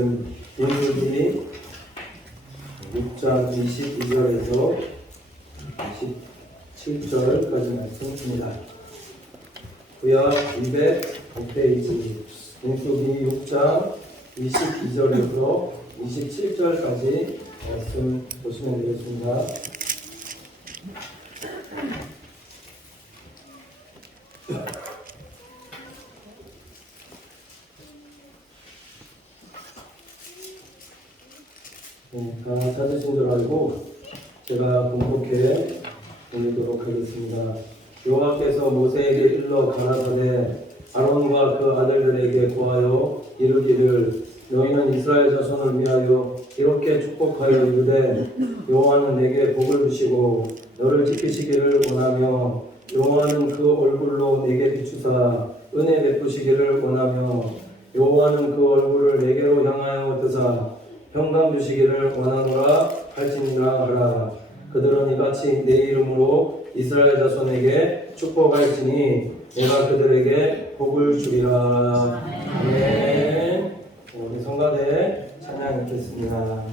말씀 민수기 6장 22절에서 27절까지 말씀입니다. 구약 205페이지 민수기 6장 22절에서 27절까지 말씀 보시면 되겠습니다. 다 찾으신 줄 알고 제가 봉독해 올리도록 하겠습니다. 여호와께서 모세에게 일러 가라사대 아론과 그 아들들에게 구하여 이르기를 너희는 이스라엘 자손을 위하여 이렇게 축복하여 이르되 여호와는 내게 복을 주시고 너를 지키시기를 원하며 여호와는 그 얼굴로 내게 비추사 은혜 베푸시기를 원하며 여호와는 그 얼굴을 내게로 향하여 드사 평강 주시기를 원하노라 할지니라 하라. 그들은 이같이 내 이름으로 이스라엘 자손에게 축복할지니 내가 그들에게 복을 주리라. 아멘. 우리 성가대 찬양 읽겠습니다.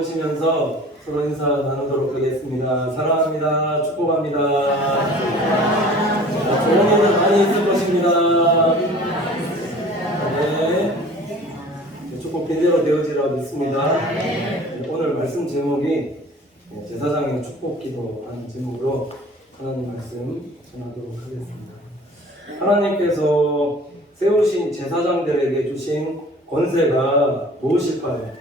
보시면서 서로 인사 나누도록 하겠습니다. 사랑합니다. 축복합니다. 좋은 일은 많이 있을 것입니다. 네. 축복 빈대로 되어지라 믿습니다. 오늘 말씀 제목이 제사장의 축복 기도하는 제목으로 하나님 말씀 전하도록 하겠습니다. 하나님께서 세우신 제사장들에게 주신 권세가 무엇일까요?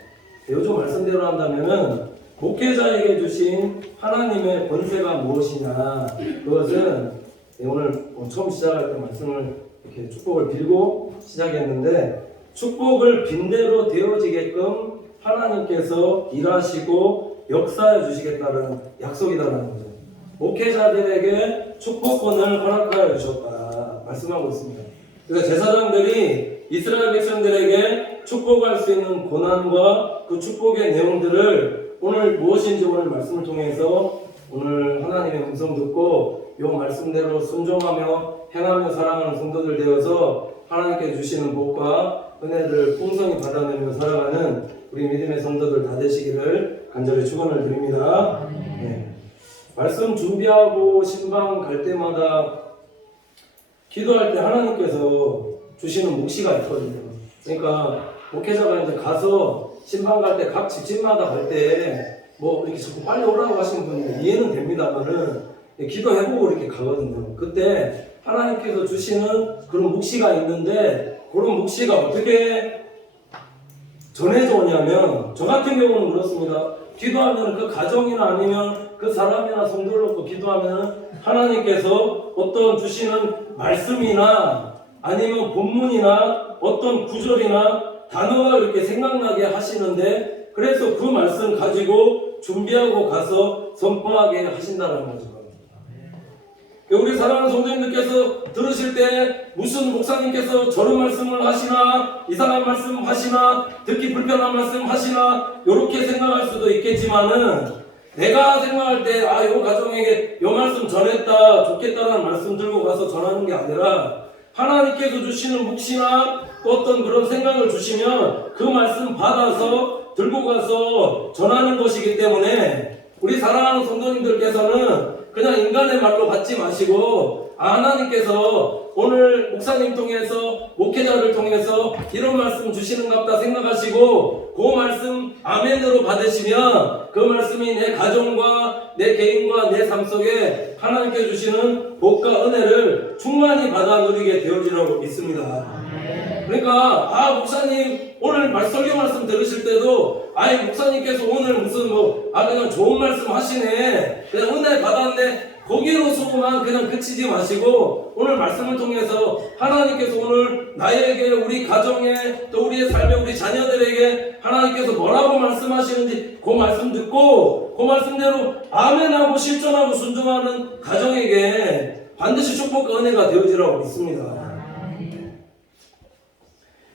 요즘 말씀대로 한다면은 목회자에게 주신 하나님의 권세가 무엇이냐, 그것은 오늘 처음 시작할 때 말씀을 이렇게 축복을 빌고 시작했는데, 축복을 빈대로 되어지게끔 하나님께서 일하시고 역사해 주시겠다는 약속이라는 거죠. 목회자들에게 축복권을 허락하여 주셨다 말씀하고 있습니다. 그래서 제사장들이 이스라엘 백성들에게 축복할 수 있는 고난과 그 축복의 내용들을 오늘 무엇인지 오늘 말씀을 통해서 오늘 하나님의 음성 듣고 이 말씀대로 순종하며 행하며 살아가는 성도들 되어서 하나님께 주시는 복과 은혜를 풍성히 받아내며 살아가는 우리 믿음의 성도들 다 되시기를 간절히 축원을 드립니다. 네. 말씀 준비하고 신방 갈 때마다 기도할 때 하나님께서 주시는 묵시가 있거든요. 그러니까 목회자가 이제 가서 신방 갈 때 각 집집마다 갈 때 뭐 이렇게 자꾸 빨리 오라고 하시는 분이 이해는 됩니다만은 기도해보고 이렇게 가거든요. 그때 하나님께서 주시는 그런 묵시가 있는데 그런 묵시가 어떻게 전해져 오냐면 저 같은 경우는 그렇습니다. 기도하면 그 가정이나 아니면 그 사람이나 성도를 놓고 기도하면 하나님께서 어떤 주시는 말씀이나 아니면 본문이나 어떤 구절이나 단어가 이렇게 생각나게 하시는데 그래서 그 말씀 가지고 준비하고 가서 선포하게 하신다는 거죠. 우리 사랑하는 성도님들께서 들으실 때 무슨 목사님께서 저런 말씀을 하시나 이상한 말씀 하시나 듣기 불편한 말씀 하시나 이렇게 생각할 수도 있겠지만은 내가 생각할 때 요 가정에게 요 말씀 전했다 좋겠다라는 말씀 들고 가서 전하는 게 아니라 하나님께서 주시는 묵시나 또 어떤 그런 생각을 주시면 그 말씀 받아서 들고 가서 전하는 것이기 때문에 우리 사랑하는 성도님들께서는 그냥 인간의 말로 받지 마시고 하나님께서 오늘 목사님 통해서 목회자를 통해서 이런 말씀 주시는갑다 생각하시고 그 말씀 아멘으로 받으시면 그 말씀이 내 가정과 내 개인과 내 삶 속에 하나님께 주시는 복과 은혜를 충만히 받아 누리게 되어지라고 믿습니다. 그러니까 목사님 오늘 설교 말씀 들으실 때도 목사님께서 오늘 무슨 그냥 좋은 말씀 하시네 그냥 은혜 받았네 거기로서만 그냥 그치지 마시고 오늘 말씀을 통해서 하나님께서 오늘 나에게 우리 가정에 또 우리의 삶에 우리 자녀들에게 하나님께서 뭐라고 말씀하시는지 그 말씀 듣고 그 말씀대로 아멘하고 실천하고 순종하는 가정에게 반드시 축복과 은혜가 되어지라고 믿습니다.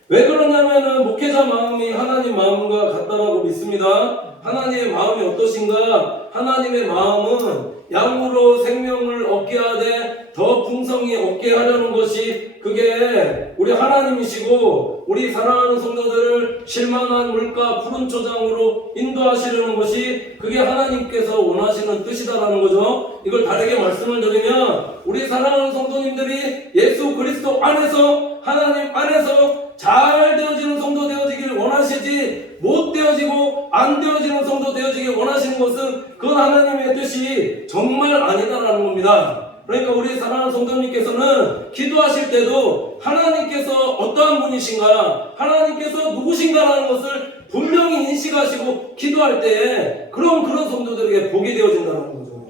왜 그러냐면은 목회자 마음이 하나님 마음과 같다라고 믿습니다. 하나님의 마음이 어떠신가? 하나님의 마음은 양으로 생명을 얻게 하되 더 풍성히 얻게 하려는 것이 그게 우리 하나님이시고 우리 사랑하는 성도들을 실만한 물가 푸른 초장으로 인도하시려는 것이 그게 하나님께서 원하시는 뜻이다라는 거죠. 이걸 다르게 말씀을 드리면 우리 사랑하는 성도님들이 예수 그리스도 안에서 하나님 안에서 잘 되어지는 성도 되어지기를 원하시지 못 되어지고 안 되어지는 성도 되어지기를 원하시는 것은 그건 하나님의 뜻이 정말 아니다라는 겁니다. 그러니까 우리 사랑하는 성도님께서는 기도하실 때도 하나님께서 어떠한 분이신가 하나님께서 누구신가라는 것을 분명히 인식하시고 기도할 때 그런 성도들에게 복이 되어진다는 거죠.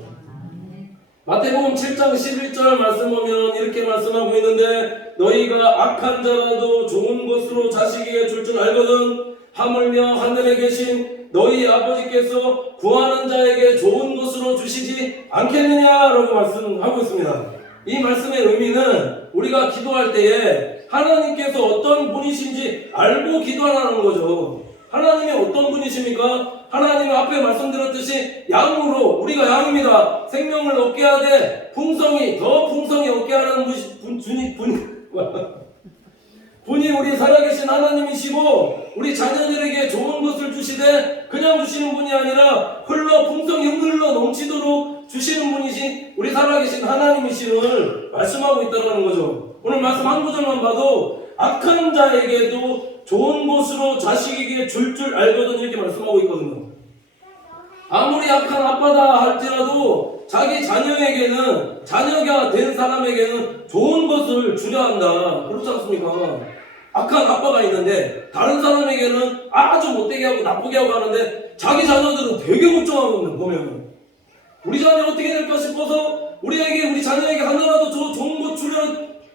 마태복음 7장 11절 말씀 보면 이렇게 말씀하고 있는데 너희가 악한 자라도 좋은 것으로 자식에게 줄 줄 알거든 하물며 하늘에 계신 너희 아버지께서 구하는 자에게 좋은 것으로 주시지 않겠느냐라고 말씀하고 있습니다. 이 말씀의 의미는 우리가 기도할 때에 하나님께서 어떤 분이신지 알고 기도하라는 거죠. 하나님이 어떤 분이십니까? 하나님은 앞에 말씀드렸듯이 양으로 우리가 양입니다. 생명을 얻게 하되 더 풍성히 얻게 하는 분이 우리 살아계신 하나님이시고 우리 자녀들에게 좋은 것을 주시되 그냥 주시는 분이 아니라 풍성히 흘러 넘치도록 주시는 분이신 우리 살아계신 하나님이심을 말씀하고 있다는 거죠. 오늘 말씀 한 구절만 봐도 악한 자에게도 좋은 것으로 자식에게 줄 알거든 이렇게 말씀하고 있거든요. 아무리 악한 아빠다 할지라도 자기 자녀가 된 사람에게는 좋은 것을 주려 한다. 그렇지 않습니까? 악한 아빠가 있는데 다른 사람에게는 아주 못되게 하고 나쁘게 하고 하는데 자기 자녀들은 되게 걱정하거든요. 보면 우리 자녀 어떻게 될까 싶어서 우리 자녀에게 하나라도 좋은 것 주려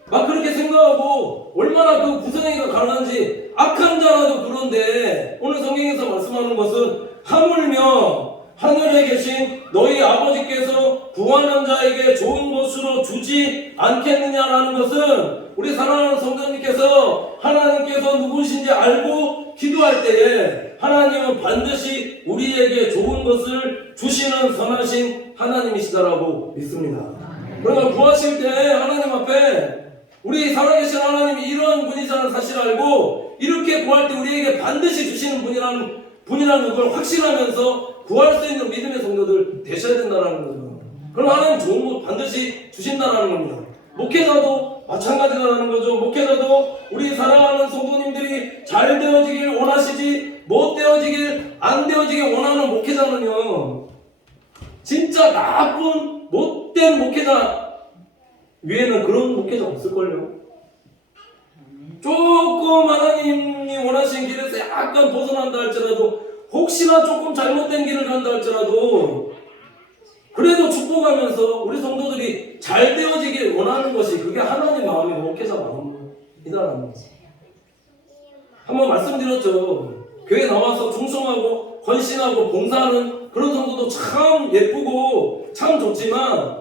막 그렇게 생각하고 얼마나 그 구성애가 가난한지 악한 자라도 그런데 오늘 성경에서 말씀하는 것은 하물며 하늘에 계신 너희 아버지께서 구하는 자에게 좋은 것으로 주지 않겠느냐라는 것은 우리 사랑하는 성도님께서 하나님께서 누구신지 알고 기도할 때에 하나님은 반드시 우리에게 좋은 것을 주시는 선하신 하나님이시다라고 믿습니다. 그러니까 구하실 때 하나님 앞에 우리 살아계신 하나님이 이런 분이라는 사실을 알고 이렇게 구할 때 우리에게 반드시 주시는 분이라는 걸 확신하면서 구할 수 있는 믿음의 성도들 되셔야 된다는 거죠. 그럼 하나님 좋은 것 반드시 주신다는 겁니다. 목회자도 마찬가지라는 거죠. 목회자도 우리 사랑하는 성도님들이 잘 되어지길 원하시지 못 되어지길 안 되어지길 원하는 목회자는요, 진짜 나쁜 못된 목회자 위에는 그런 목회자 없을걸요. 조금 하나님이 원하신 길에서 약간 벗어난다 할지라도, 혹시나 조금 잘못된 길을 간다 할지라도 그래도 축복하면서 우리 성도들이 잘 되어지길 원하는 것이 그게 하나님 마음이고 목회자 마음이다라는 거죠. 한번 말씀드렸죠. 교회 나와서 충성하고 헌신하고 봉사하는 그런 성도도 참 예쁘고 참 좋지만,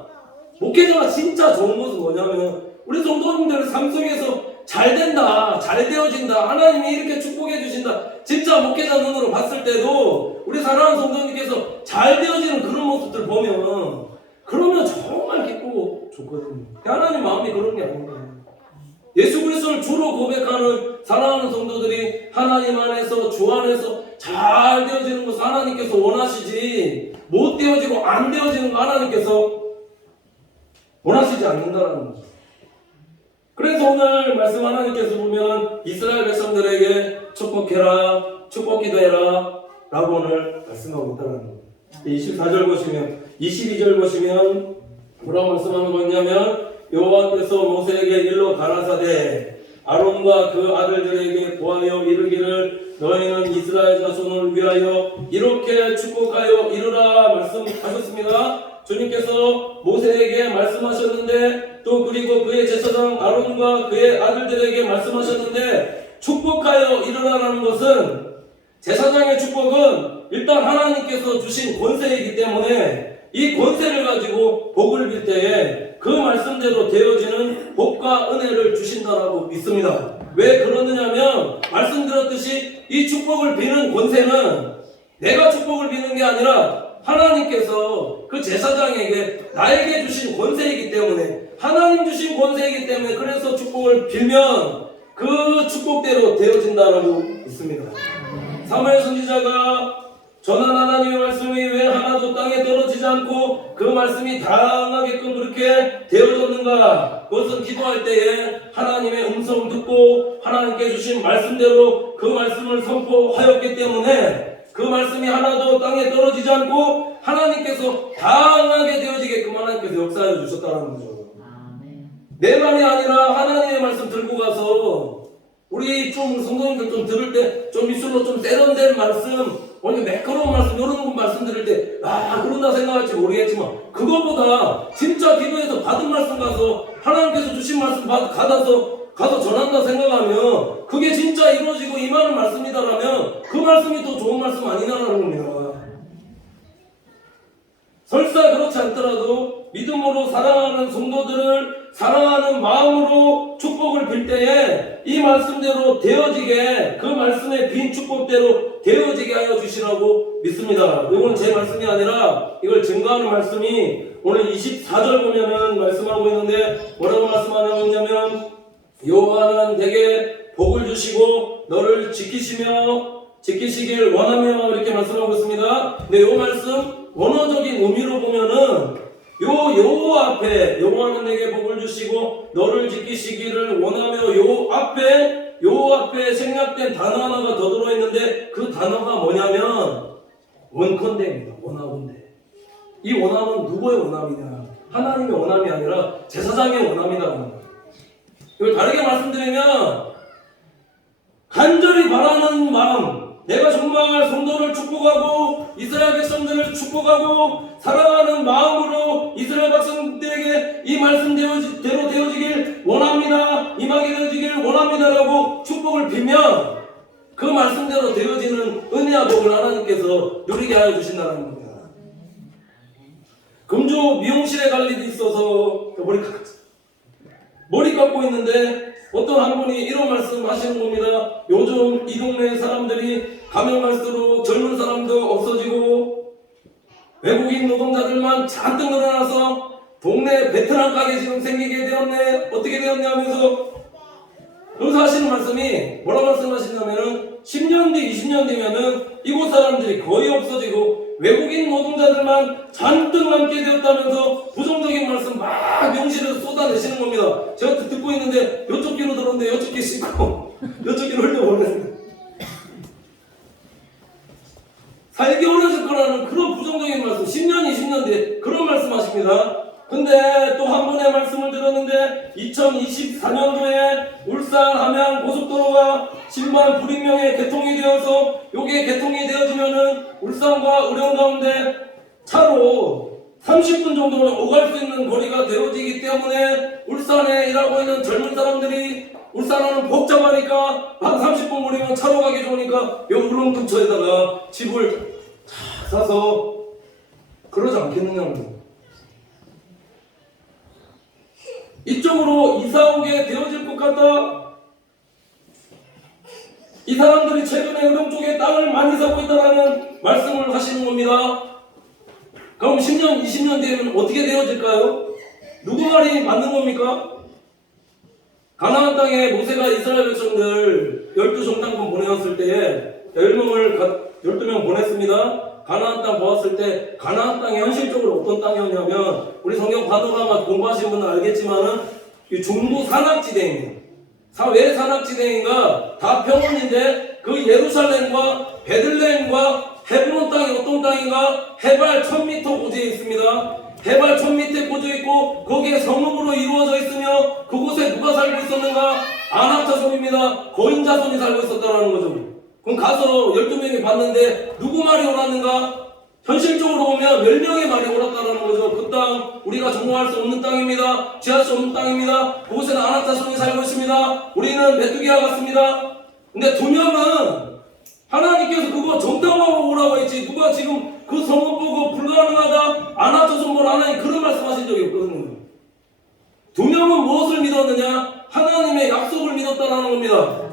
목회자가 진짜 좋은 것은 뭐냐면 우리 성도님들 삶 속에서 잘 된다, 잘 되어진다, 하나님이 이렇게 축복해 주신다, 진짜 목회자 눈으로 봤을 때도 우리 사랑하는 성도님께서 잘 되어지는 그런 모습들 보면 그러면 정말 기쁘고 좋거든요. 하나님 마음이 그런 게 아닌가. 예수 그리스도를 주로 고백하는 사랑하는 성도들이 하나님 안에서 주 안에서 잘 되어지는 것을 하나님께서 원하시지 못 되어지고 안 되어지는 거 하나님께서 원하시지 않는다는 거죠. 그래서 오늘 말씀 하나님께서 보면 이스라엘 백성들에게 축복해라, 축복 기도해라 라고 오늘 말씀하고 있다는 거예요. 24절 보시면, 22절 보시면 뭐라고 말씀하는 거냐면, 여호와께서 모세에게 일러 가라사대 아론과 그 아들들에게 보하여 이르기를 너희는 이스라엘 자손을 위하여 이렇게 축복하여 이르라 말씀하셨습니다. 주님께서 모세에게 말씀하셨는데, 또 그리고 그의 제사장 아론과 그의 아들들에게 말씀하셨는데, 축복하여 이르라라는 것은, 제사장의 축복은 일단 하나님께서 주신 권세이기 때문에 이 권세를 가지고 복을 빌 때에 그 말씀대로 되어지는 복과 은혜를 주신다라고 믿습니다. 왜 그러느냐면 말씀드렸듯이 이 축복을 비는 권세는 내가 축복을 비는 게 아니라 하나님께서 그 제사장에게 나에게 주신 권세이기 때문에, 하나님 주신 권세이기 때문에, 그래서 축복을 빌면 그 축복대로 되어진다라고 믿습니다. 사무엘 선지자가 전한 하나님의 말씀이 왜 하나도 땅에 떨어지지 않고 그 말씀이 다양하게끔 그렇게 되어졌는가? 그것은 기도할 때에 하나님의 음성을 듣고 하나님께 주신 말씀대로 그 말씀을 선포하였기 때문에 그 말씀이 하나도 땅에 떨어지지 않고 하나님께서 다양하게 되어지게끔 하나님께서 역사해 주셨다는 거죠. 내 말이 아니라 하나님의 말씀 들고 가서 우리 좀 성도님들 좀 들을 때 좀 입술로 좀 세련된 말씀, 오늘 매끄러운 말씀, 이런 말씀 들을 때 그런다 생각할지 모르겠지만, 그거보다 진짜 기도해서 받은 말씀 가서 하나님께서 주신 말씀 가서 전한다 생각하면 그게 진짜 이루어지고 임하는 말씀이다라면 그 말씀이 더 좋은 말씀 아니냐라는 겁니다. 설사 그렇지 않더라도 믿음으로 사랑하는 성도들을 사랑하는 마음으로 축복을 빌 때에 이 말씀대로 되어지게, 그 말씀의 빈 축복대로 되어지게 하여 주시라고 믿습니다. 이건 제 말씀이 아니라 이걸 증거하는 말씀이 오늘 24절 보면은 말씀하고 있는데, 뭐라고 말씀하냐면 여호와는 내게 복을 주시고 너를 지키시길 원하며 이렇게 말씀하고 있습니다. 근데 이 말씀 원어적인 의미로 보면은 여호와 앞에, 여호와는 내게 복을 주시고 너를 지키시기를 원하며 여호와 앞에 생략된 단어 하나가 더 들어있는데, 그 단어가 뭐냐면 원컨대입니다. 원하건대. 이 원함은 누구의 원함이냐? 하나님의 원함이 아니라 제사장의 원함이다. 이걸 다르게 말씀드리면, 간절히 바라는 마음, 내가 정말 성도를 축복하고 이스라엘 백성들을 축복하고 사랑하는 마음으로 이스라엘 백성들에게 이 말씀대로 되어지길 원합니다, 임하게 되어지길 원합니다라고 축복을 빌면 그 말씀대로 되어지는 은혜와 복을 하나님께서 누리게 하여 주신다는 겁니다. 금주 미용실에 갈 일이 있어서 머리 깎았어요. 머리 깎고 있는데 어떤 한 분이 이런 말씀 하시는 겁니다. 요즘 이 동네 사람들이 가면 갈수록 젊은 사람도 없어지고 외국인 노동자들만 잔뜩 늘어나서 동네 베트남 가게 지금 생기게 되었네, 어떻게 되었네 하면서 여기서 하시는 말씀이 뭐라고 말씀하시냐면은 10년 뒤, 20년 뒤면은 이곳 사람들이 거의 없어지고 외국인 노동자들만 잔뜩 남게 되었다면서 부정적인 말씀 막 명시해서 쏟아내시는 겁니다. 제가 듣고 있는데 이쪽 귀로 들었는데 이쪽 귀 씻고 이쪽 귀로 흘려보냈는데 살기 어려질 거라는 그런 부정적인 말씀, 10년, 20년 뒤에 그런 말씀 하십니다. 근데 또 한 번의 말씀을 들었는데 2024년도에 울산 함양 고속도로가 신발 불임명에 개통이 되어서 요게 개통이 되어지면은 울산과 의령 가운데 차로 30분 정도는 오갈 수 있는 거리가 되어지기 때문에 울산에 일하고 있는 젊은 사람들이 울산하는 복잡하니까 한 30분 거리면 차로 가기 좋으니까 요 의령 근처에다가 집을 사서 그러지 않겠느냐고. 이쪽으로 이사 오게 되어질 것 같다. 이 사람들이 최근에 의령 쪽에 땅을 많이 사고 있다는 말씀을 하시는 겁니다. 그럼 10년, 20년 뒤에는 어떻게 되어질까요? 누구 말이 맞는 겁니까? 가나안 땅에 모세가 이스라엘 백성들 12정탐꾼 보내었을 때에 12명 보냈습니다. 가나안 땅 보았을 때 가나안 땅이 현실적으로 어떤 땅이었냐면 우리 성경 파노라마 공부하신 분은 알겠지만은 이 중부 산악지대입니다. 왜 산악지대인가? 다 평원인데 그 예루살렘과 베들레헴과 헤브론 땅이 어떤 땅인가? 해발 1000m 고지에 있습니다. 해발 1000m 고지에 있고 거기에 성읍으로 이루어져 있으며 그곳에 누가 살고 있었는가? 아낙 자손입니다. 거인 자손이 살고 있었다는 거죠. 그럼 가서 12명이 봤는데 누구 말이 옳았는가? 현실적으로 보면 10명의 말이 옳았다는 거죠. 그 땅 우리가 정복할 수 없는 땅입니다. 지할 수 없는 땅입니다. 그곳에는 아낙 자손이 살고 있습니다. 우리는 메뚜기와 같습니다. 근데 2명은 하나님께서 그거 정당화하고 오라고 했지 누가 지금 그 성읍 보고 불가능하다 아낙 자손 뭘 하나님 그런 말씀하신 적이 없거든요. 2명은 무엇을 믿었느냐? 하나님의 약속을 믿었다는 겁니다.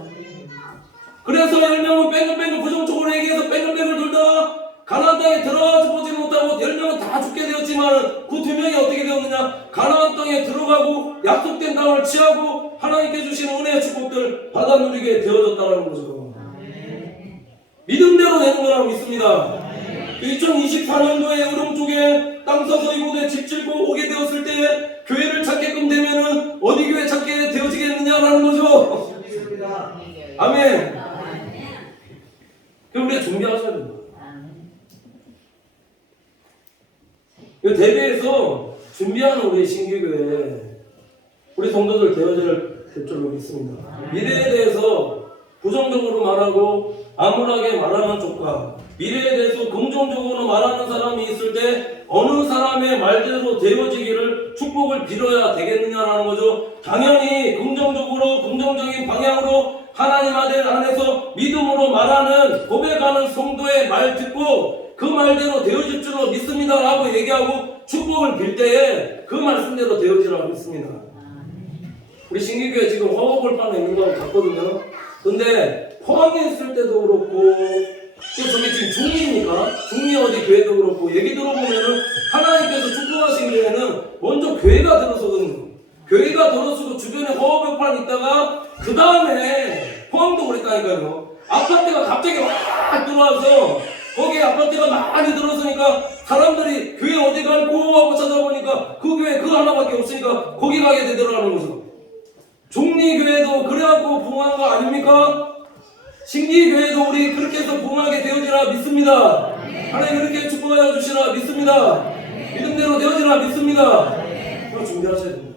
그래서 10명은 뺑글뺑글 부정적으로 얘기해서 뺑글뺑글 돌다가 가나안 땅에 들어가지 보지 못하고 10명은 다 죽게 되었지만 그 2명이 어떻게 되었느냐? 가나안 땅에 들어가고 약속된 땅을 취하고 하나님께 주신 은혜의 축복들 받아 누리게 되어졌다는 거죠. 믿음대로 되는 거라고 믿습니다. 2024년도에 의령 쪽에 땅 사서 이곳에 집 짓고 오게 되었을 때 교회를 찾게끔 되면은 어디 교회 찾게 되어지겠느냐라는 거죠. 아멘. 그럼 우리가 준비하셔야 됩니다. 대비해서 준비하는 우리 신규교회 우리 성도들 되어질 줄로 믿습니다. 미래에 대해서 부정적으로 말하고 암울하게 말하는 쪽과 미래에 대해서 긍정적으로 말하는 사람이 있을 때 어느 사람의 말대로 되어지기를 축복을 빌어야 되겠느냐라는 거죠. 당연히 긍정적으로 긍정적인 방향으로 하나님 아들 안에서 믿음으로 말하는 고백하는 성도의 말 듣고 그 말대로 되어질 줄로 믿습니다 라고 얘기하고 축복을 빌 때에 그 말씀대로 되어지라고 믿습니다. 우리 신기교회 지금 허허벌판에 있는 거 같거든요. 근데 포항에 있을 때도 그렇고 또 저기 지금 중리입니까? 중리 어디 교회도 그렇고 얘기 들어보면은 하나님께서 축복하신 교회는 먼저 교회가 들어서거든요. 교회가 들어서고 주변에 허허벌판 있다가 그 다음에 포항도 그랬다니까요. 아파트가 갑자기 막 들어와서 거기에 아파트가 많이 들어서니까 사람들이 교회 어디 갈고 하고 찾아보니까 그 교회 그 하나밖에 없으니까 거기 가게 되더라는 거죠. 종리교회도 그래갖고 부흥하는 거 아닙니까? 신기교회도 우리 그렇게 해서 부흥하게 되어지라 믿습니다. 하나님 그렇게 축복하여 주시라 믿습니다. 믿음대로 되어지라 믿습니다. 그걸 준비하셔야 됩니다.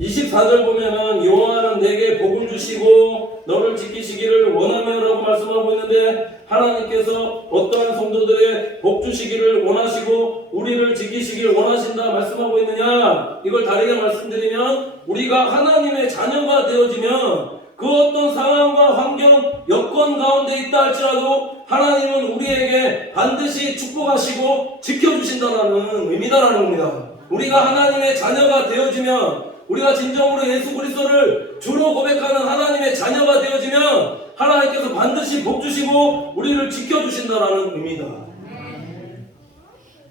24절 보면은 여호와는 내게 복을 주시고 너를 지키시기를 원하며라고 말씀하고 있는데 하나님께서 어떠한 성도들의 복 주시기를 원하시고 우리를 지키시기를 원하신다 말씀하고 있느냐? 이걸 다르게 말씀드리면 우리가 하나님의 자녀가 되어지면 그 어떤 상황과 환경, 여건 가운데 있다 할지라도 하나님은 우리에게 반드시 축복하시고 지켜주신다는 의미다라는 겁니다. 우리가 하나님의 자녀가 되어지면, 우리가 진정으로 예수 그리스도를 주로 고백하는 하나님의 자녀가 되어지면 하나님께서 반드시 복 주시고 우리를 지켜주신다라는 의미다.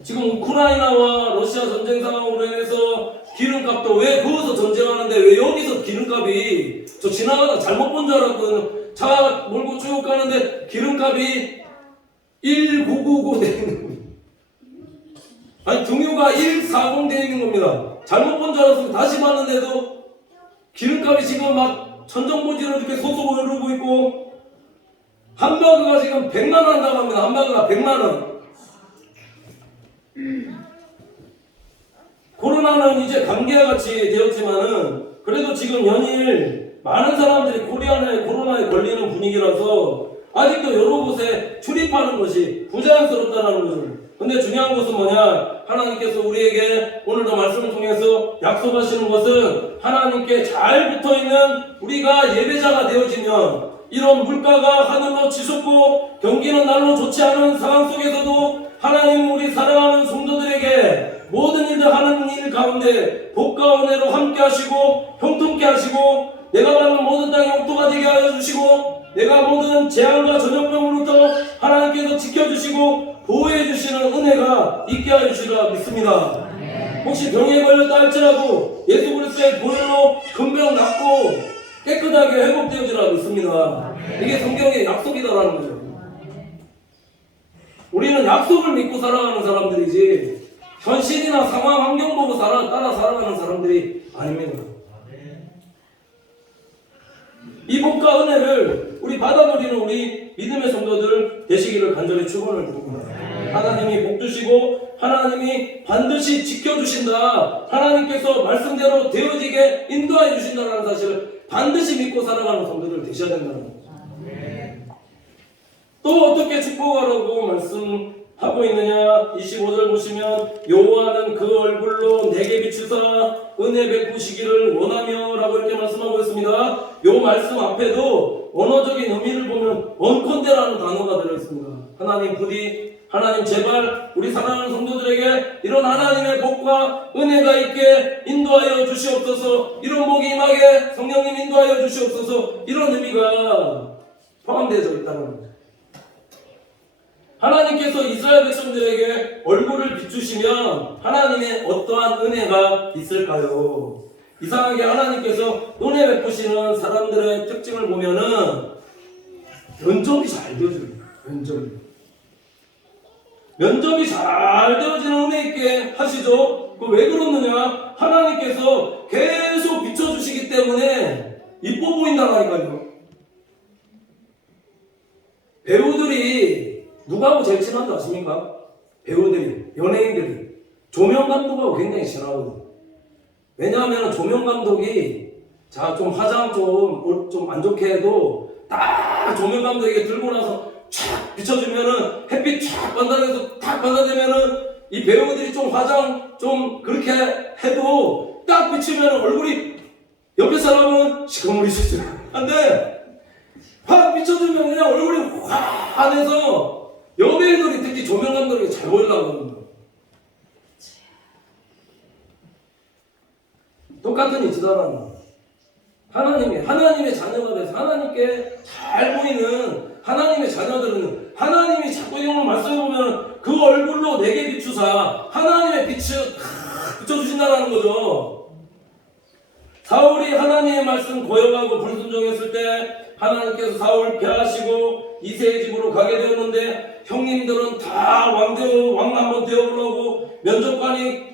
지금 우크라이나와 러시아 전쟁 상황으로 인해서 기름값도, 왜 거기서 전쟁하는데 왜 여기서 기름값이, 저 지나가다 잘못 본 줄 알았거든. 차 몰고 쭉 가는데 기름값이 1999 되어 있는 겁니다. 아니 등유가 140 되어 있는 겁니다. 잘못 본 줄 알았으면 다시 봤는데도 기름값이 지금 막 천정부지로 이렇게 솟고 오르고 있고, 함바그가 지금 100만 원 한다고 합니다. 함바그가 100만 원. 코로나는 이제 감기와 같이 되었지만은 그래도 지금 연일 많은 사람들이 코로나에 걸리는 분위기라서 아직도 여러 곳에 출입하는 것이 부자연스럽다는 거죠. 근데 중요한 것은 뭐냐? 하나님께서 우리에게 오늘도 말씀을 통해서 약속하시는 것은, 하나님께 잘 붙어있는 우리가 예배자가 되어지면 이런 물가가 하늘로 치솟고 경기는 날로 좋지 않은 상황 속에서도 하나님 우리 사랑하는 성도들에게 모든 일들 하는 일 가운데 복과 은혜로 함께 하시고 형통케 하시고, 내가 받는 모든 땅이 용토가 되게 하여 주시고, 내가 모든 재앙과 전염병으로부터 하나님께서 지켜주시고 보호해 주시는 은혜가 있게 하여 주시리라 믿습니다. 혹시 병에 걸렸다 할지라도 예수 그리스도의 보혈로 금병 낫고 깨끗하게 회복되어지라 믿습니다. 이게 성경의 약속이다라는 거죠. 우리는 약속을 믿고 살아가는 사람들이지 현실이나 상황, 환경 보고 따라 살아가는 사람들이 아닙니다. 이 복과 은혜를 우리 받아들이는 우리 믿음의 성도들 되시기를 간절히 축원을 드립니다. 하나님이 복 주시고 하나님이 반드시 지켜주신다, 하나님께서 말씀대로 되어지게 인도해 주신다는 사실을 반드시 믿고 살아가는 성도들 되셔야 된다는 거죠. 또 어떻게 축복하라고 말씀하고 있느냐? 25절 보시면, 여호와는 그 얼굴로 내게 비추사 은혜 베푸시기를 원하며 라고 이렇게 말씀하고 있습니다. 요 말씀 앞에도 언어적인 의미를 보면 원컨대라는 단어가 들어있습니다. 하나님 부디, 하나님 제발 우리 사랑하는 성도들에게 이런 하나님의 복과 은혜가 있게 인도하여 주시옵소서, 이런 복이 임하게 성령님 인도하여 주시옵소서, 이런 의미가 포함되어 있다는 거죠. 하나님께서 이스라엘 백성들에게 얼굴을 비추시면 하나님의 어떠한 은혜가 있을까요? 이상하게 하나님께서 은혜 베푸시는 사람들의 특징을 보면은 면접이 잘 되어져요. 면접이 잘 되어지는 은혜 있게 하시죠. 그 왜 그렇느냐? 하나님께서 계속 비춰주시기 때문에 이뻐 보인다니까요. 배우들이 누구하고 제일 친한 줄 아십니까? 배우들이, 연예인들이 조명감독하고 굉장히 친하거든요. 왜냐하면 조명감독이 좀 화장 좀 안 좋게 해도 딱 조명감독에게 들고 나서 촥 비춰주면은 햇빛 촥 반사돼서 탁 반사되면은 이 배우들이 좀 화장 좀 그렇게 해도 딱 비치면은 얼굴이, 옆에 사람은 시커머리시죠. 근데 확 비춰주면 그냥 얼굴이 환해서 여배우들이 특히 조명감독에게 잘 보이려고 합니다. 똑같은 이치다라는 거예요. 하나님의 자녀가 돼서 하나님께 잘 보이는 하나님의 자녀들은 하나님이 자꾸 이런 말씀해 보면 그 얼굴로 내게 비추사 하나님의 빛을 비춰주신다는 거죠. 사울이 하나님의 말씀 거역하고 불순종했을 때 하나님께서 사울 폐하시고 이새의 집으로 가게 되었는데, 형님들은 다 왕 한번 되어보려고 면접관이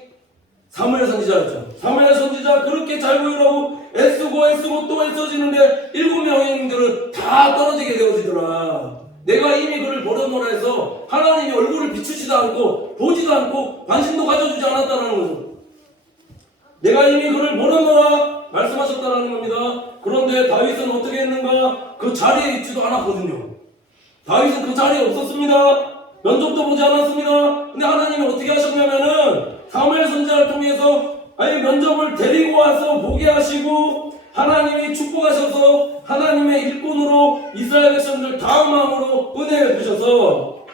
사무엘 선지자였죠. 사무엘 선지자 그렇게 잘 보이라고 애쓰고 또 애써지는데 7명의 형님들은 다 떨어지게 되어지더라. 내가 이미 그를 버려놓으라 해서 하나님이 얼굴을 비추지도 않고 보지도 않고 관심도 가져주지 않았다는 거죠. 내가 이미 그를 버려놓으라 말씀하셨다는 겁니다. 그런데 다윗은 어떻게 했는가? 그 자리에 있지도 않았거든요. 다윗은 그 자리에 없었습니다. 면접도 보지 않았습니다. 근데 하나님이 어떻게 하셨냐면은 사무엘 선지자를 통해서 면접을 데리고 와서 보게 하시고 하나님이 축복하셔서 하나님의 일꾼으로 이스라엘 백성들 다음 마음으로 은혜를 주셔서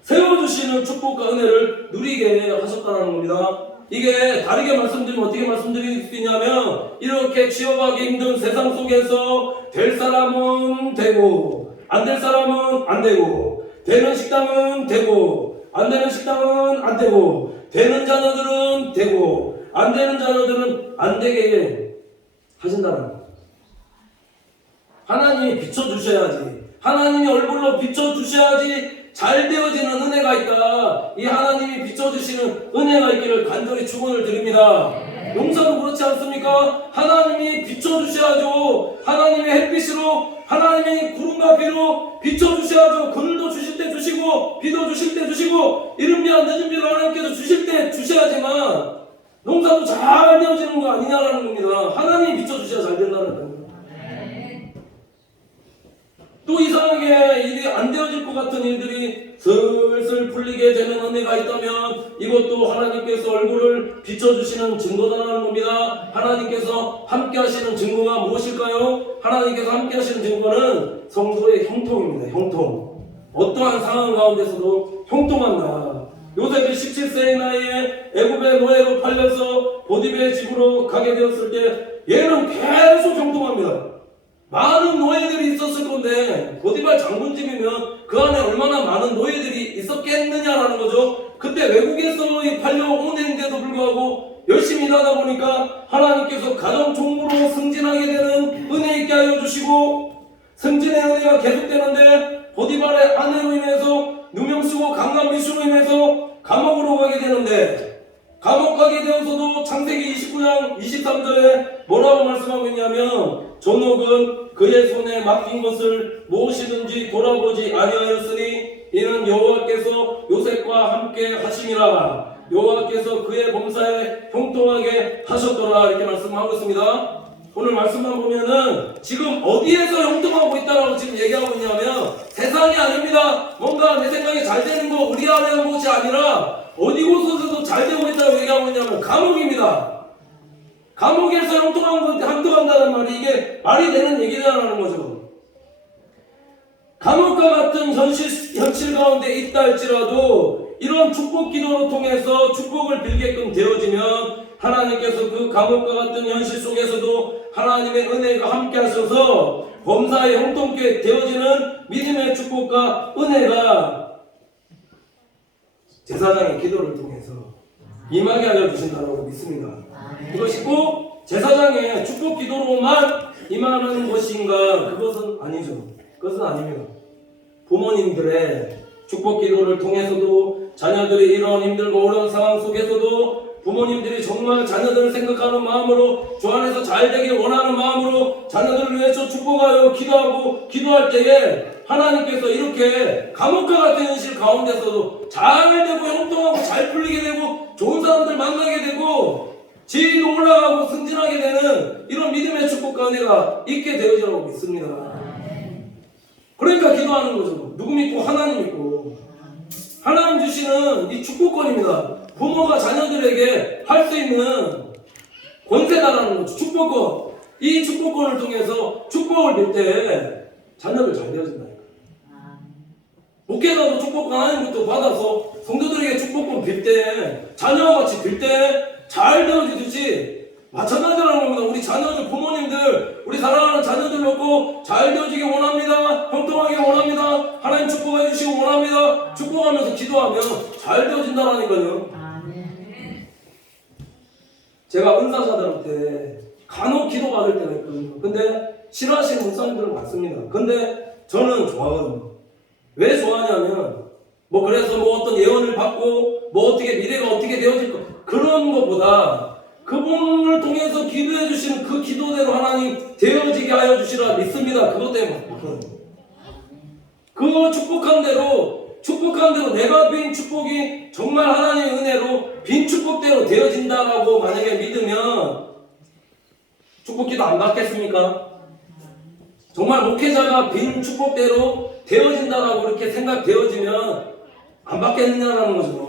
세워주시는 축복과 은혜를 누리게 하셨다는 겁니다. 이게 다르게 말씀드리면 어떻게 말씀드릴 수 있냐면, 이렇게 취업하기 힘든 세상 속에서 될 사람은 되고 안 될 사람은 안 되고, 되는 식당은 되고 안 되는 식당은 안 되고, 되는 자녀들은 되고 안 되는 자녀들은 안 되게 하신다는 거예요. 하나님이 비춰주셔야지, 하나님이 얼굴로 비춰주셔야지 잘 되어지는 은혜가 있다. 이 하나님이 비춰주시는 은혜가 있기를 간절히 축원을 드립니다. 용사도 그렇지 않습니까? 하나님이 비춰주셔야죠. 하나님의 햇빛으로, 하나님의 구름과 비로 비춰주셔야죠. 그늘도 주실 때 주시고 비도 주실 때 주시고 이른 비와 늦은 비를 하나님께서 주실 때 주셔야지만 농사도 잘 되어지는 거 아니냐라는 겁니다. 하나님이 비춰주셔야 잘 된다는 거예요. 또 이상하게 일이 안 되어질 것 같은 일들이 슬슬 풀리게 되는 은혜가 있다면 이것도 하나님께서 얼굴을 비춰주시는 증거다라는 겁니다. 하나님께서 함께 하시는 증거가 무엇일까요? 하나님께서 함께 하시는 증거는 성도의 형통입니다. 형통. 어떠한 상황 가운데서도 형통한다. 요셉이 17세의 나이에 애굽의 노예로 팔려서 보디베의 집으로 가게 되었을 때 얘는 계속 형통합니다. 많은 노예들이 있었을 건데 보디발 장군집이면 그 안에 얼마나 많은 노예들이 있었겠느냐라는 거죠. 그때 외국에서 팔려오는데도 불구하고 열심히 일하다 보니까 하나님께서 가정 종으로 승진하게 되는 은혜 있게 하여 주시고, 승진의 은혜가 계속되는데 보디발의 아내로 인해서 누명 쓰고 강간 미수로 인해서 감옥으로 가게 되는데, 감옥 가게 되어서도 창세기 29장 23절에 뭐라고 말씀하고 있냐면, 존혹은 그의 손에 맡긴 것을 무엇이든지 돌아보지 아니하였으니 이는 여호와께서 요셉과 함께 하심이라. 여호와께서 그의 범사에 형통하게 하셨더라. 이렇게 말씀하고 있습니다. 오늘 말씀만 보면은 지금 어디에서 형통하고 있다라고 지금 얘기하고 있냐면 세상이 아닙니다. 뭔가 내 생각에 잘 되는 거 우리 안에 하는 것이 아니라 어디 곳에서도 잘 되고 있다고 얘기하고 있냐면 감옥입니다. 감옥에서 형통한다는 말이 이게 말이 되는 얘기라는 거죠. 감옥과 같은 현실 가운데 있다 할지라도 이런 축복 기도를 통해서 축복을 빌게끔 되어지면 하나님께서 그 감옥과 같은 현실 속에서도 하나님의 은혜가 함께 하셔서 범사에 형통케 되어지는 믿음의 축복과 은혜가 제사장의 기도를 통해서 임하게 하여 주신다고 믿습니다. 이것이 꼭 제사장의 축복 기도로만 임하는 것인가? 그것은 아니죠. 그것은 아닙니다. 부모님들의 축복 기도를 통해서도 자녀들이 이런 힘들고 어려운 상황 속에서도 부모님들이 정말 자녀들을 생각하는 마음으로 주 안에서 잘 되길 원하는 마음으로 자녀들을 위해서 축복하여 기도하고 기도할 때에 하나님께서 이렇게 감옥과 같은 현실 가운데서도 잘 되고 형통하고 잘 풀리게 되고 좋은 사람들 만나게 되고 지위도 올라가고 승진하게 되는 이런 믿음의 축복과 은혜가 있게 되어지라고 믿습니다. 그러니까 기도하는 거죠. 누구 믿고? 하나님 믿고. 하나님 주시는 이 축복권입니다. 부모가 자녀들에게 할 수 있는 권세다라는 거죠. 축복권. 이 축복권을 통해서 축복을 빌 때 자녀들 잘 되어진다니까. 목회자도 축복권 하나님부터 받아서 성도들에게 축복권 빌 때, 자녀와 같이 빌 때 잘 되어지듯이 마찬가지라는 겁니다. 우리 자녀들, 부모님들, 우리 사랑하는 자녀들 놓고 잘 되어지기 원합니다. 형통하게 원합니다. 하나님 축복해 주시기 원합니다. 축복하면서 기도하면 잘 되어진다라니까요. 제가 은사자들한테 간혹 기도 받을 때가 있거든요. 근데 싫어하시는 목사님들은 많습니다. 근데 저는 좋아하거든요. 왜 좋아하냐면 그래서 어떤 예언을 받고 어떻게 미래가 어떻게 되어질 거 그런 것보다 그분을 통해서 기도해 주시는 그 기도대로 하나님 되어지게 하여 주시라 믿습니다. 그것 때문에 그 축복한 대로 내가 빈 축복이 정말 하나님의 은혜로 빈 축복대로 되어진다라고 만약에 믿으면 축복기도 안 받겠습니까? 정말 목회자가 빈 축복대로 되어진다라고 그렇게 생각되어지면 안 받겠느냐라는 거죠.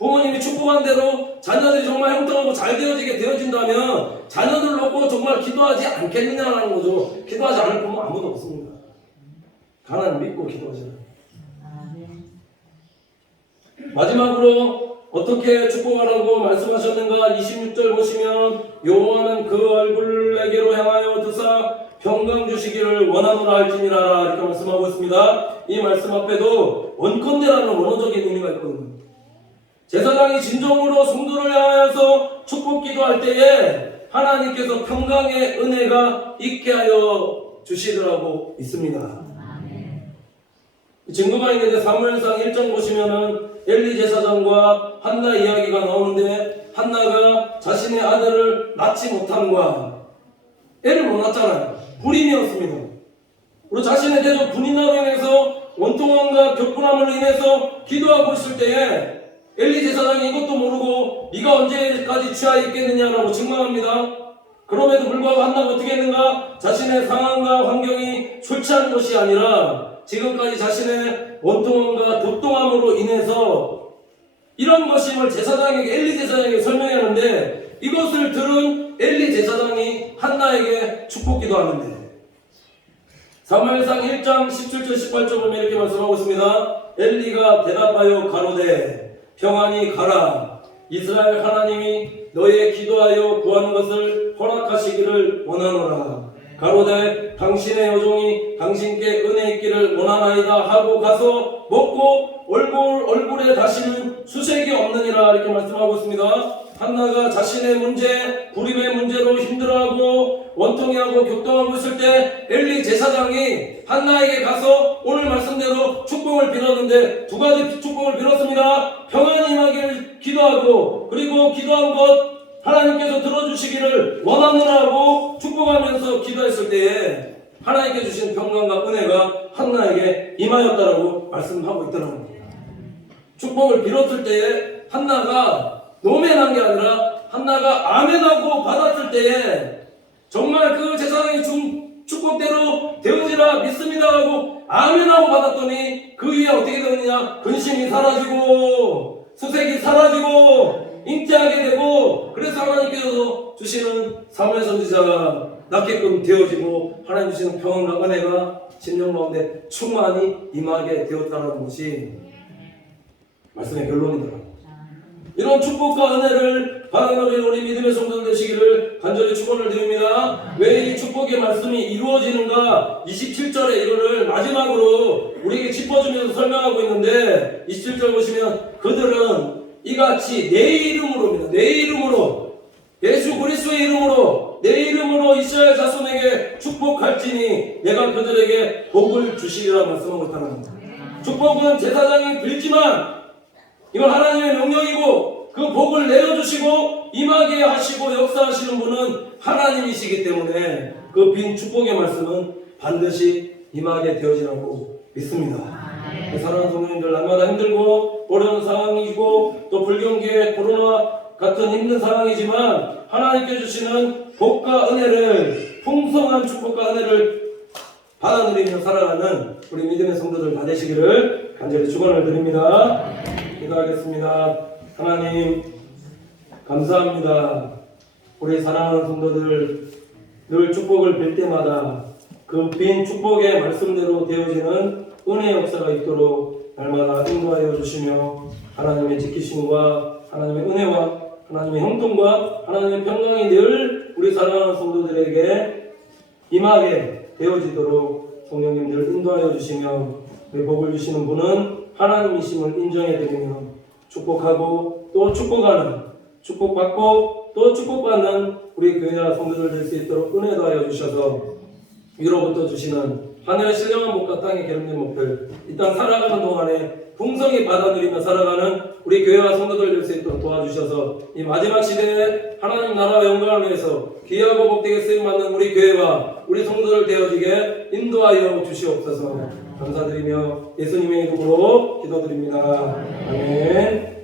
부모님이 축복한 대로 자녀들이 정말 형통하고 잘 되어진다면 자녀들 놓고 정말 기도하지 않겠느냐라는 거죠. 기도하지 않을 부모 아무도 없습니다. 하나님 믿고 기도하잖아요. 마지막으로 어떻게 축복하라고 말씀하셨는가? 26절 보시면 여호와는 그 얼굴을 내게로 향하여 드사 평강 주시기를 원하노라 할지니라 이렇게 말씀하고 있습니다. 이 말씀 앞에도 원컨대라는 원어적인 의미가 있거든요. 제사장이 진정으로 성도를 향하여서 축복 기도할 때에 하나님께서 평강의 은혜가 있게 하여 주시더라고 있습니다. 증거가 있는데 사무엘상 1장 보시면은 엘리 제사장과 한나 이야기가 나오는데 한나가 자신의 아들을 낳지 못함과 애를 못 낳았잖아요. 불임이었습니다. 그리고 자신의 대적 분인나로 인해서 원통함과 격분함으로 인해서 기도하고 있을 때에 엘리 제사장이 이것도 모르고 네가 언제까지 취하에 있겠느냐라고 책망합니다. 그럼에도 불구하고 한나가 어떻게 했는가? 자신의 상황과 환경이 솔치한 것이 아니라 지금까지 자신의 원통함과 격동함으로 인해서 이런 것임을 제사장에게 엘리 제사장에게 설명하는데 이것을 들은 엘리 제사장이 한나에게 축복 기도하는데 사무엘상 1장 17절 18절 보면 이렇게 말씀하고 있습니다. 엘리가 대답하여 가로되 평안히 가라. 이스라엘 하나님이 너의 기도하여 구하는 것을 허락하시기를 원하노라. 가로되 당신의 여종이 당신께 은혜 있기를 원하나이다 하고 가서 먹고 얼굴에 다시는 수색이 없느니라 이렇게 말씀하고 있습니다. 한나가 자신의 문제, 불임의 문제로 힘들어하고 원통해하고 격동하고 있을 때 엘리 제사장이 한나에게 가서 오늘 말씀대로 축복을 빌었는데 두 가지 축복을 빌었습니다. 평안이 임하기를 기도하고 그리고 기도한 것 하나님께서 들어주시기를 원하느라고 축복하면서 기도했을 때에 하나님께 주신 평강과 은혜가 한나에게 임하였다라고 말씀하고 있더라는 겁니다. 축복을 빌었을 때에 한나가 노멘한 게 아니라 한나가 아멘하고 받았을 때에 정말 그 제사장이 준 축복대로 되어지라 믿습니다 하고 아멘하고 받았더니 그 위에 어떻게 되느냐? 근심이 사라지고 수색이 사라지고 잉태하게 되고 그래서 하나님께서 주시는 사무엘 선지자가 낳게끔 되어지고 하나님 주시는 평안과 은혜가 심령 가운데 충만히 임하게 되었다는 것이 말씀의 결론이더라고요. 이런 축복과 은혜를 받아들이는 우리 믿음의 성도들 되시기를 간절히 축원을 드립니다. 왜 이 축복의 말씀이 이루어지는가? 27절에 이거를 마지막으로 우리에게 짚어주면서 설명하고 있는데 27절 보시면 그들은 이같이 내 이름으로입니다. 내 이름으로 예수 그리스도의 이름으로 내 이름으로 이스라엘 자손에게 축복할지니 내가 그들에게 복을 주시리라 말씀하고 있다는 겁니다. 축복은 제사장이 빌지만 이건 하나님의 명령이고 그 복을 내려주시고 임하게 하시고 역사하시는 분은 하나님이시기 때문에 그 빈 축복의 말씀은 반드시 임하게 되어지라고 믿습니다. 사랑하는 성도님들 날마다 힘들고 어려운 상황이고 또 불경기에 코로나 같은 힘든 상황이지만 하나님께 주시는 복과 은혜를 풍성한 축복과 은혜를 받아들이며 살아가는 우리 믿음의 성도들 다 되시기를 간절히 축원을 드립니다. 기도하겠습니다. 하나님 감사합니다. 우리 사랑하는 성도들 늘 축복을 빌 때마다 그 빈 축복의 말씀대로 되어지는 은혜의 역사가 있도록 날마다 인도하여 주시며 하나님의 지키심과 하나님의 은혜와 하나님의 형통과 하나님의 평강이 늘 우리 사랑하는 성도들에게 임하게 되어지도록 성령님들 인도하여 주시며 우리 복을 주시는 분은 하나님이심을 인정해 드리며 축복하고 또 축복하는 축복받고 또 축복받는 우리 교회와 성도들 될 수 있도록 은혜 더하여 주셔서 위로부터 주시는 하늘의 신령한 복과 땅의 기름진 목들 이 땅 살아가는 동안에 풍성히 받아들이며 살아가는 우리 교회와 성도들 될 수 있도록 도와주셔서 이 마지막 시대에 하나님 나라와 영광을 위해서 귀하고 복되게 쓰임받는 우리 교회와 우리 성도들 되어지게 인도하여 주시옵소서. 감사드리며 예수님의 이름으로 기도드립니다. 아멘.